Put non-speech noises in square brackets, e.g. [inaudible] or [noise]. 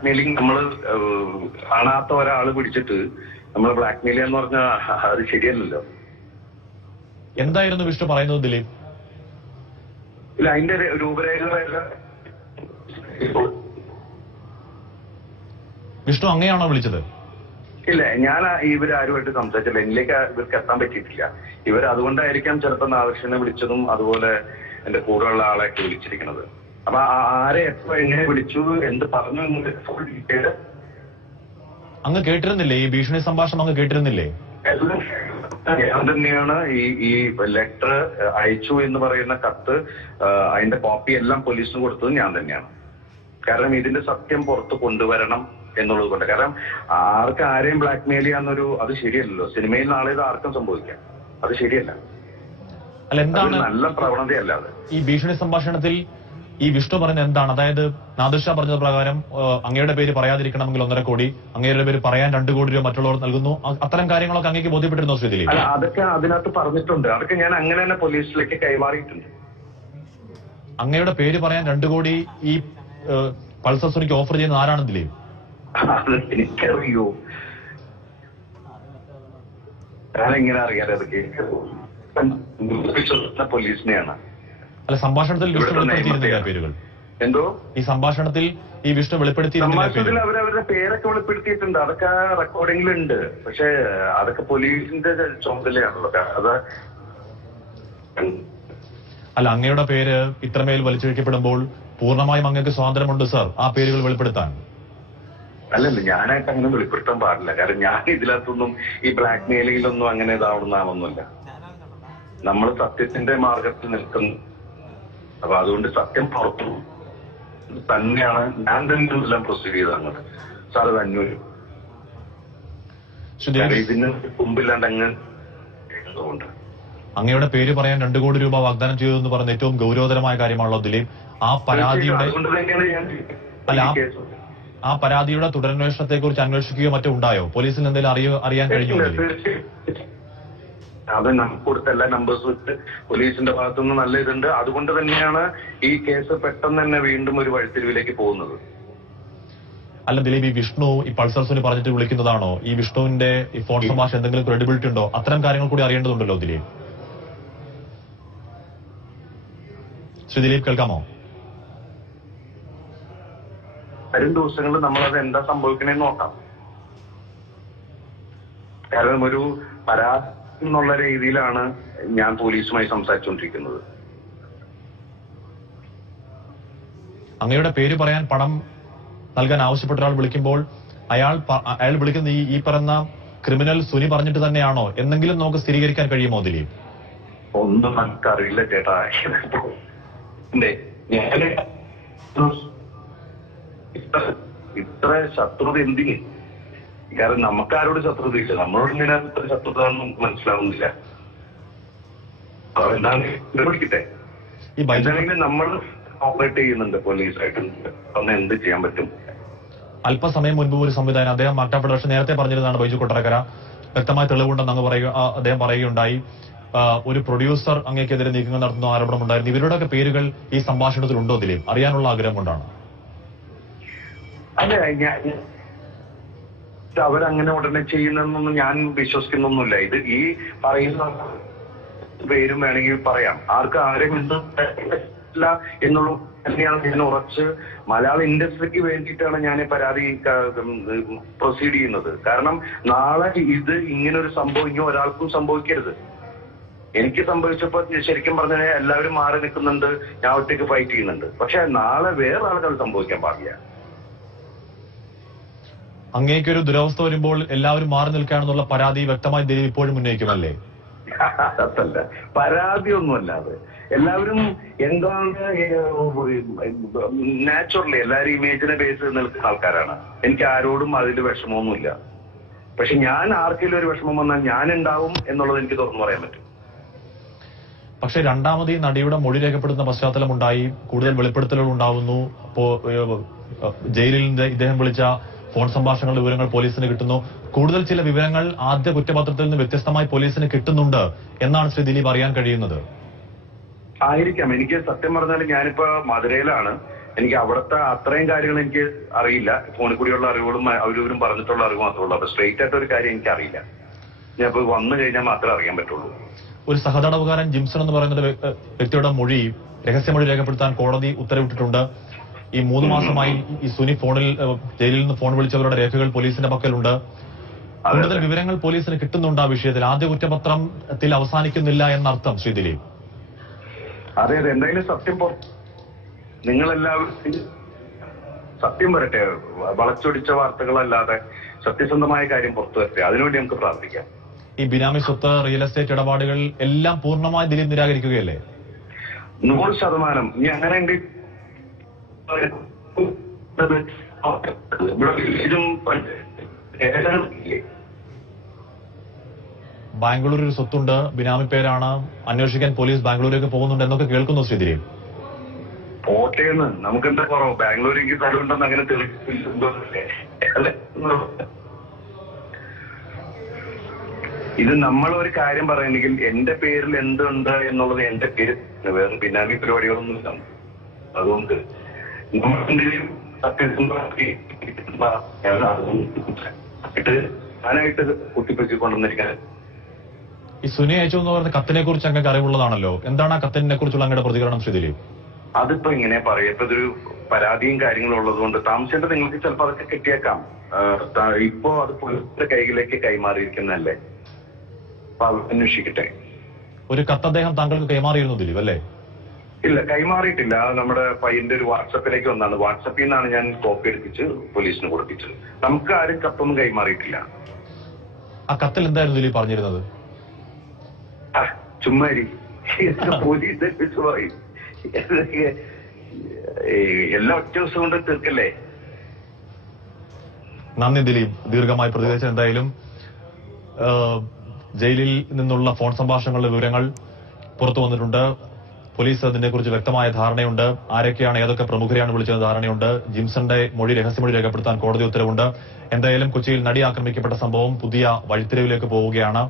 Blackmailing നമ്മൾ കാണാത്ത ഒരാൾ പിടിച്ചിട്ട് നമ്മൾ ബ്ലാക്ക്മെയിൽ എന്ന് പറഞ്ഞാൽ അത് ശരിയല്ലല്ലോ. എന്തായിരുന്നു വിഷ്ണു പറയുന്നത് ദിലീപ്? ഇല്ല അതിന്റെ രൂപരേഖകളെല്ലാം വിഷ്ണു അങ്ങനെയാണോ വിളിച്ചത്? ഇല്ല ഞാൻ ഇവരാരുമായിട്ട് സംസാരിച്ചില്ല എന്നിലേക്ക് ഇവർക്ക് എത്താൻ പറ്റിയിട്ടില്ല. ഇവർ അതുകൊണ്ടായിരിക്കാം ചിലപ്പോൾ നാദർശനെ വിളിച്ചതും അതുപോലെ എന്റെ കൂടെയുള്ള ആളെയൊക്കെ വിളിച്ചിരിക്കുന്നത്. അപ്പൊ ആരെ എപ്പോ എങ്ങനെ വിളിച്ചു? എന്ത് പറഞ്ഞു എന്നുള്ള ഫുൾ ഡീറ്റെയിൽ അങ്ങ് കേട്ടിരുന്നില്ലേ? ഈ ഭീഷണി സംഭാഷണം അങ്ങ് കേട്ടിരുന്നില്ലേ? ഞാൻ തന്നെയാണ് ഈ ഈ ലെറ്റർ അയച്ചു എന്ന് പറയുന്ന കത്ത് അതിന്റെ കോപ്പി എല്ലാം പോലീസിന് കൊടുത്തത് ഞാൻ തന്നെയാണ്. കാരണം ഇതിന്റെ സത്യം പുറത്ത് കൊണ്ടുവരണം എന്നുള്ളത് കൊണ്ട്. കാരണം ആർക്ക് ആരെയും ബ്ലാക്ക്മെയിൽ ചെയ്യാന്നൊരു അത് ശരിയല്ലല്ലോ. സിനിമയിൽ നാളെ ഇത് ആർക്കും സംഭവിക്കാം. അത് ശരിയല്ല. നല്ല പ്രവണതയല്ല അത്. ഈ ഭീഷണി സംഭാഷണത്തിൽ ഈ വിഷ്ണു പറഞ്ഞ എന്താണ്? അതായത് നാദിർഷ പറഞ്ഞത് പ്രകാരം അങ്ങയുടെ പേര് പറയാതിരിക്കണമെങ്കിൽ ഒന്നര കോടി അങ്ങയുടെ പേര് പറയാൻ രണ്ട് കോടി രൂപ മറ്റുള്ളവർ നൽകുന്നു. അത്തരം കാര്യങ്ങളൊക്കെ അങ്ങേക്ക് ബോധ്യപ്പെട്ടിരുന്നോ ശ്രീ അല്ല അതൊക്കെ അതിനകത്ത് പറഞ്ഞിട്ടുണ്ട്. അതൊക്കെ ഞാൻ അങ്ങനെ തന്നെ പോലീസിലേക്ക് കൈമാറിയിട്ടുണ്ട്. അങ്ങയുടെ പേര് പറയാൻ രണ്ടു കോടി ഈ പൾസർ സുനിക്ക് ഓഫർ ചെയ്യുന്ന ആരാണെന്നില്ലേ ദിലീപ് എനിക്കറിയോ? ഞാനെങ്ങനെ അറിയാതെ അതൊക്കെ പോലീസിനെയാണ്. അല്ല സംഭാഷണത്തിൽ വിഷ്ണു വെളിപ്പെടുത്തിയിരുന്നില്ല പേരുകൾ? എന്തോ? ഈ സംഭാഷണത്തിൽ ഈ വിഷ്ണു വെളിപ്പെടുത്തിയിരുന്നില്ല പേരുകൾ? അവരവരുടെ പേരൊക്കെ വെളിപ്പെടുത്തിയിട്ടുണ്ട്. അതൊക്കെ റെക്കോർഡിംഗിലുണ്ട് പക്ഷെ അതൊക്കെ പോലീസിന്റെ ചുമതലയാണല്ലോ. അത് അല്ല അങ്ങയുടെ പേര് ഇത്രമേൽ വലിച്ചൊഴിക്കപ്പെടുമ്പോൾ പൂർണമായും അങ്ങക്ക് സ്വാതന്ത്ര്യമുണ്ട് സാർ. ആ പേരുകൾ വെളിപ്പെടുത്താൻ. അല്ലല്ല ഞാനായിട്ട് അങ്ങനെ വെളിപ്പെടുത്താൻ പാടില്ല. കാരണം ഞാൻ ഇതിനകത്തൊന്നും ഈ ബ്ലാക്ക് മെയിലിങ്ങിലൊന്നും അങ്ങനെ ഇതാവുന്ന ആളൊന്നുമല്ല നമ്മൾ സത്യത്തിന്റെ മാർഗത്തിൽ നിൽക്കുന്നു അപ്പൊ അതുകൊണ്ട് സത്യം പുറത്തു തന്നെയാണ് ഞാൻ തന്നെ എല്ലാം പ്രൊസീഡ് ചെയ്ത് അങ്ങോട്ട് സാർ അത് അന്വേഷിക്കും ഇതിന് മുമ്പില്ലാണ്ട് അങ്ങ് അതുകൊണ്ട് അങ്ങയുടെ പേര് പറയാൻ രണ്ടു കോടി രൂപ വാഗ്ദാനം ചെയ്തു എന്ന് പറയുന്ന ഏറ്റവും ഗൗരവതരമായ കാര്യമാണല്ലോ ദിലീപ്. ആ പരാതിയുടെ അല്ല, ആ- പരാതിയുടെ തുടരന്വേഷണത്തെ കുറിച്ച് അന്വേഷിക്കുകയോ മറ്റോ ഉണ്ടായോ? പോലീസിന് എന്തെങ്കിലും അറിയോ അറിയാൻ കഴിഞ്ഞോ അത് നമുക്ക് കൊടുത്ത എല്ലാ നമ്പേഴ്സ് വെച്ച് പോലീസിന്റെ ഭാഗത്തുനിന്ന് നല്ല ഇതുണ്ട്. അതുകൊണ്ട് തന്നെയാണ് ഈ കേസ് പെട്ടെന്ന് തന്നെ വീണ്ടും ഒരു വഴിത്തിരിവിലേക്ക് പോകുന്നത്. അല്ല ദിലീപ് ഈ വിഷ്ണു ഈ പൾസർ സുനി പറഞ്ഞിട്ട് വിളിക്കുന്നതാണോ? ഈ വിഷ്ണുവിന്റെ ഈ ഫോൺ സംഭാഷണം എന്തെങ്കിലും ക്രെഡിബിലിറ്റി ഉണ്ടോ? അത്തരം കാര്യങ്ങൾ കൂടി അറിയേണ്ടതുണ്ടല്ലോ ദിലീപ്. ശ്രീ ദിലീപ് കേൾക്കാമോ? വരും ദിവസങ്ങളിൽ നമ്മളത് എന്താ സംഭവിക്കണേന്ന് നോക്കാം. കാരണം ഒരു പരാതി എന്നുള്ള രീതിയിലാണ് ഞാൻ പോലീസുമായി സംസാരിച്ചുകൊണ്ടിരിക്കുന്നത്. അങ്ങയുടെ പേര് പറയാൻ പണം നൽകാൻ ആവശ്യപ്പെട്ട ഒരാൾ വിളിക്കുമ്പോൾ അയാൾ അയാൾ വിളിക്കുന്ന ഈ ഈ പറയുന്ന ക്രിമിനൽ സുനി പറഞ്ഞിട്ട് തന്നെയാണോ? എന്തെങ്കിലും നമുക്ക് സ്ഥിരീകരിക്കാൻ കഴിയുമോ ദിലീപ്? ഒന്നും നമുക്കറിയില്ല ചേട്ടാ. ഇത്ര ശത്രുത എന്തിന്? കാരണം നമുക്കാരോട് ശത്രുതയില്ല. നമ്മളോട് ഇങ്ങനെ ഇത്ര ശത്രുത നമുക്ക് മനസ്സിലാവുന്നില്ല. എന്താണ് പിടിക്കട്ടെ എന്താണെങ്കിലും നമ്മൾ ഓപ്പറേറ്റ് ചെയ്യുന്നുണ്ട് പോലീസായിട്ട്. അന്ന് എന്ത് ചെയ്യാൻ പറ്റും? അല്പസമയം മുൻപ് ഒരു സംവിധാനം അദ്ദേഹം മാക്ട ഫെഡറേഷൻ നേരത്തെ പറഞ്ഞിരുന്നതാണ് ബൈജു കൊട്ടരക്കര. വ്യക്തമായ തെളിവുണ്ടെന്ന് അങ്ങ് പറയുക അദ്ദേഹം പറയുകയുണ്ടായി. ഒരു പ്രൊഡ്യൂസർ അങ്ങേക്കെതിരെ നീക്കങ്ങൾ നടത്തുന്ന ആരോപണം ഉണ്ടായിരുന്നു. ഇവരുടെയൊക്കെ പേരുകൾ ഈ സംഭാഷണത്തിൽ ഉണ്ടോ ഇതിലേ അറിയാനുള്ള ആഗ്രഹം കൊണ്ടാണ്. അതെ അവരങ്ങനെ ഉടനെ ചെയ്യുന്നതെന്നൊന്നും ഞാൻ വിശ്വസിക്കുന്നൊന്നുമില്ല. ഇത് ഈ പറയുന്ന പേരും വേണമെങ്കിൽ പറയാം. ആർക്ക് ആരും ഇല്ല എന്നുള്ള തന്നെയാണ് ഞാൻ ഉറച്ച് മലയാള ഇൻഡസ്ട്രിക്ക് വേണ്ടിയിട്ടാണ് ഞാൻ പരാതി പ്രൊസീഡ് ചെയ്യുന്നത്. കാരണം നാളെ ഇത് ഇങ്ങനെ ഒരു സംഭവം ഇനി ഒരാൾക്കും സംഭവിക്കരുത്. എനിക്ക് സംഭവിച്ചപ്പോ ശരിക്കും പറഞ്ഞാൽ എല്ലാവരും മാറി നിൽക്കുന്നുണ്ട് ഞാൻ ഒറ്റയ്ക്ക് ഫൈറ്റ് ചെയ്യുന്നുണ്ട്. പക്ഷെ നാളെ വേറെ ആളുകൾ സംഭവിക്കാൻ പാടില്ല. അങ്ങേക്കൊരു ദുരവസ്ഥ വരുമ്പോൾ എല്ലാവരും മാറി നിൽക്കുകയാണെന്നുള്ള പരാതി വ്യക്തമായി ദിലീപ് ഇപ്പോഴും ഉന്നയിക്കുമല്ലേ? [laughs] അതല്ല. പരാതി ഒന്നുമല്ലാതെ എല്ലാവരും എന്താണ് നാച്ചുറലി എല്ലാവരും ഇമേജിനെ ബേസ് ചെയ്ത് നിൽക്കുന്ന ആൾക്കാരാണ്. എനിക്ക് ആരോടും അതിൽ വിഷമമൊന്നുമില്ല. പക്ഷെ ഞാൻ ആർക്കെങ്കിലും ഒരു വിഷമം വന്നാൽ ഞാൻ ഉണ്ടാവും എന്നുള്ളത് എനിക്ക് തുറന്നു പറയാൻ പറ്റും. പക്ഷെ രണ്ടാമത് ഈ നടിയുടെ മൊഴി രേഖപ്പെടുത്തുന്ന പശ്ചാത്തലം ഉണ്ടായി കൂടുതൽ വെളിപ്പെടുത്തലുകൾ ഉണ്ടാവുന്നു. ജയിലിൽ ഇദ്ദേഹം വിളിച്ച ഫോൺ സംഭാഷണങ്ങളുടെ വിവരങ്ങൾ പോലീസിന് കിട്ടുന്നു. കൂടുതൽ ചില വിവരങ്ങൾ ആദ്യ കുറ്റപത്രത്തിൽ നിന്ന് വ്യത്യസ്തമായി പോലീസിന് കിട്ടുന്നുണ്ട് എന്നാണ് ശ്രീ ദിലീപ് അറിയാൻ കഴിയുന്നത്. ആയിരിക്കാം. എനിക്ക് സത്യം പറഞ്ഞാൽ ഞാനിപ്പോ മധുരയിലാണ്. എനിക്ക് അവിടുത്തെ അത്രയും കാര്യങ്ങൾ എനിക്ക് അറിയില്ല. ഫോണിൽ കൂടിയുള്ള അറിവുകളും അവരവരും പറഞ്ഞിട്ടുള്ള അറിവ് മാത്രമേ ഉള്ളൂ. അപ്പൊ സ്ട്രെയിറ്റ് ആയിട്ട് ഒരു കാര്യം എനിക്ക് അറിയില്ല. ഞാൻ ഇപ്പൊ വന്നു കഴിഞ്ഞാൽ മാത്രമേ അറിയാൻ പറ്റുള്ളൂ. ഒരു സഹതടവുകാരൻ ജിംസൺ എന്ന് പറയുന്ന വ്യക്തിയുടെ മൊഴി രഹസ്യമൊഴി രേഖപ്പെടുത്താൻ കോടതി ഉത്തരവിട്ടിട്ടുണ്ട്. ഈ മൂന്ന് മാസമായി ഈ സുനി ഫോണിൽ ജയിലിൽ നിന്ന് ഫോൺ വിളിച്ചവരുടെ രേഖകൾ പോലീസിന്റെ പക്കലുണ്ട്. കൂടുതൽ വിവരങ്ങൾ പോലീസിന് കിട്ടുന്നുണ്ട് ആ വിഷയത്തിൽ. ആദ്യ കുറ്റപത്രത്തിൽ അവസാനിക്കുന്നില്ല എന്നർത്ഥം ശ്രീ ദിലീപ് അതെ അതെ. എന്തായാലും സത്യം നിങ്ങളെല്ലാവരും സത്യം വരട്ടെ. വളച്ചൊടിച്ച വാർത്തകളല്ലാതെ സത്യസന്ധമായ കാര്യം പുറത്തു വരട്ടെ. അതിനുവേണ്ടി നമുക്ക് പ്രാർത്ഥിക്കാം. ഈ ബിനാമി സ്വത്ത് റിയൽ എസ്റ്റേറ്റ് ഇടപാടുകൾ എല്ലാം പൂർണമായി ദിലീപ് നിരാകരിക്കുകയല്ലേ? നൂറ് ശതമാനം. ഇനി അങ്ങനെ ഉണ്ട് ഇവിടെ വില്ലേജും ഏതാണ്ട് ഇല്ലേ? ബാംഗ്ലൂരിൽ സ്വത്തുണ്ട്. ബിനാമി പേരാണ്. അന്വേഷിക്കാൻ പോലീസ് ബാംഗ്ലൂരിലേക്ക് പോകുന്നുണ്ട് എന്നൊക്കെ കേൾക്കുന്നു ശ്രീ പോട്ടേന്ന് നമുക്ക് എന്താ കുറവ്? ബാംഗ്ലൂരേക്ക് സ്ഥലമുണ്ടെന്ന് അങ്ങനെ? ഇത് നമ്മൾ ഒരു കാര്യം പറയണെങ്കിൽ എന്റെ പേരിൽ എന്തുണ്ട് എന്നുള്ളത് എന്റെ പേര് വേറെ ബിനാമി പരിപാടികളൊന്നും ഇല്ല അതുകൊണ്ട് ഞാനായിട്ട് കുത്തിപ്പറ്റി ഈ സുനി അയച്ചു എന്ന് പറഞ്ഞ കത്തിനെ കുറിച്ച് അങ്ങ് അറിവുള്ളതാണല്ലോ. എന്താണ് ആ കത്തിനെ കുറിച്ചുള്ള അങ്ങയുടെ പ്രതികരണം ശ്രീദിലി അതിപ്പോ ഇങ്ങനെ പറയാം. ഇപ്പൊ ഇതൊരു പരാതിയും കാര്യങ്ങളും ഉള്ളതുകൊണ്ട് താമസിച്ചിട്ട് നിങ്ങൾക്ക് ചിലപ്പോൾ അതൊക്കെ കിട്ടിയേക്കാം. ഇപ്പോ അത് പോലീസിന്റെ കൈകളിലേക്ക് കൈമാറിയിരിക്കുന്നതല്ലേ? അപ്പൊ അത് അന്വേഷിക്കട്ടെ. ഒരു കത്ത് അദ്ദേഹം താങ്കൾക്ക് കൈമാറിയിരുന്നു ദിലീപ് അല്ലേ? ഇല്ല കൈമാറിയിട്ടില്ല. നമ്മുടെ പയ്യന്റെ ഒരു വാട്സപ്പിലേക്ക് വന്നാണ്. വാട്സപ്പിൽ നിന്നാണ് ഞാൻ കോപ്പി എടുപ്പിച്ച് പോലീസിന് കൊടുപ്പിച്ചത്. നമുക്ക് ആരും കത്തൊന്നും കൈമാറിയിട്ടില്ല. ആ കത്തിൽ എന്തായിരുന്നു ഇതിൽ പറഞ്ഞിരുന്നത്? ചുമ്മാരി. പോലീസ് എല്ലാ ഒറ്റ ദിവസം കൊണ്ട് തീർക്കല്ലേ? നന്ദി ദിലീപ്. ദീർഘമായി പ്രതികരിച്ച എന്തായാലും ജയിലിൽ നിന്നുള്ള ഫോൺ സംഭാഷണങ്ങളുടെ വിവരങ്ങൾ പുറത്തു വന്നിട്ടുണ്ട്. പോലീസ് അതിനെക്കുറിച്ച് വ്യക്തമായ ധാരണയുണ്ട്. ആരൊക്കെയാണ് ഏതൊക്കെ പ്രമുഖരെയാണ് വിളിച്ചത് ധാരണയുണ്ട്. ജിംസന്റെ മൊഴി രഹസ്യമൊഴി രേഖപ്പെടുത്താൻ കോടതി ഉത്തരവുണ്ട്. എന്തായാലും കൊച്ചിയിൽ നടി ആക്രമിക്കപ്പെട്ട സംഭവം പുതിയ വഴിത്തിരിവിലേക്ക് പോവുകയാണ്.